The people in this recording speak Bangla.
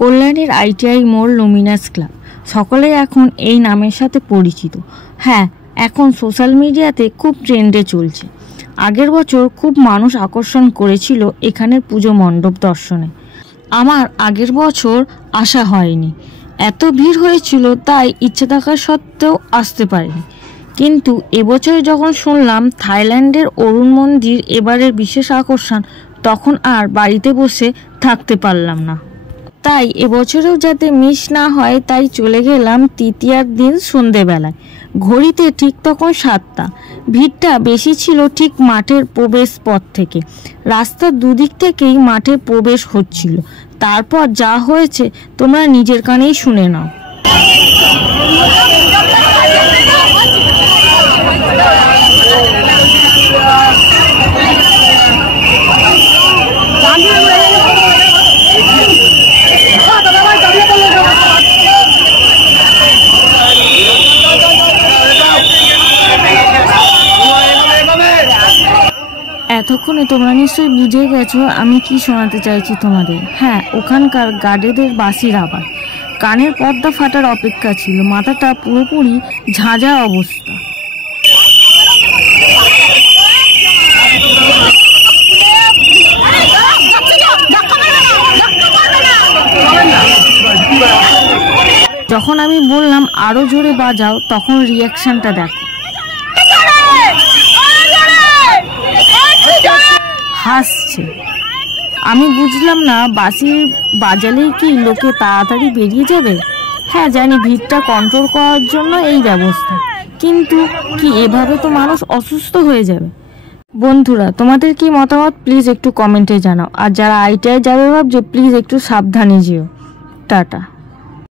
কল্যাণীর আইটিআই মোড় লুমিনাস ক্লাব সকলেই এখন এই নামের সাথে পরিচিত। হ্যাঁ, এখন সোশ্যাল মিডিয়াতে খুব ট্রেন্ডে চলছে। আগের বছর খুব মানুষ আকর্ষণ করেছিল এখানের পুজো মণ্ডপ দর্শনে। আমার আগের বছর আসা হয়নি, এত ভিড় হয়েছিল তাই ইচ্ছে থাকা সত্ত্বেও আসতে পারিনি। কিন্তু এবছরে যখন শুনলাম থাইল্যান্ডের অরুণ মন্দির এবারের বিশেষ আকর্ষণ, তখন আর বাড়িতে বসে থাকতে পারলাম না। তাই এবছরেও যাতে মিস না হয় তাই চলে গেলাম তৃতীয়ার দিন সন্ধেবেলায়। ঘড়িতে ঠিক তখন 7টা। ভিড়টা বেশি ছিল ঠিক মাঠের প্রবেশ পথ থেকে। রাস্তার দুদিক থেকেই মাঠে প্রবেশ হচ্ছিল। তারপর যা হয়েছে তোমরা নিজের কানেই শুনে নাও। এতক্ষণে তোমরা নিশ্চয়ই বুঝে গেছো আমি কি শোনাতে চাইছি তোমাদের। হ্যাঁ, ওখানকার গার্ডেদের বাঁশির আওয়াজ। কানের পর্দা ফাটার অপেক্ষা ছিল, মাথাটা পুরোপুরি ঝাঁঝা অবস্থা। যখন আমি বললাম আরো জোরে বাজাও, তখন রিয়াকশনটা দেখো। হাসছে। আমি বুঝলাম না বাঁশি বাজালেই কি লোকে তাড়াতাড়ি বেরিয়ে যাবে। হ্যাঁ জানি ভিড়টা কন্ট্রোল করার জন্য এই ব্যবস্থা, কিন্তু কি এভাবে তো মানুষ অসুস্থ হয়ে যাবে। বন্ধুরা, তোমাদের কি মতামত প্লিজ একটু কমেন্টে জানাও। আর যারা আইটিআই যাবে ভাবছো প্লিজ একটু সাবধানে যেও। টাটা।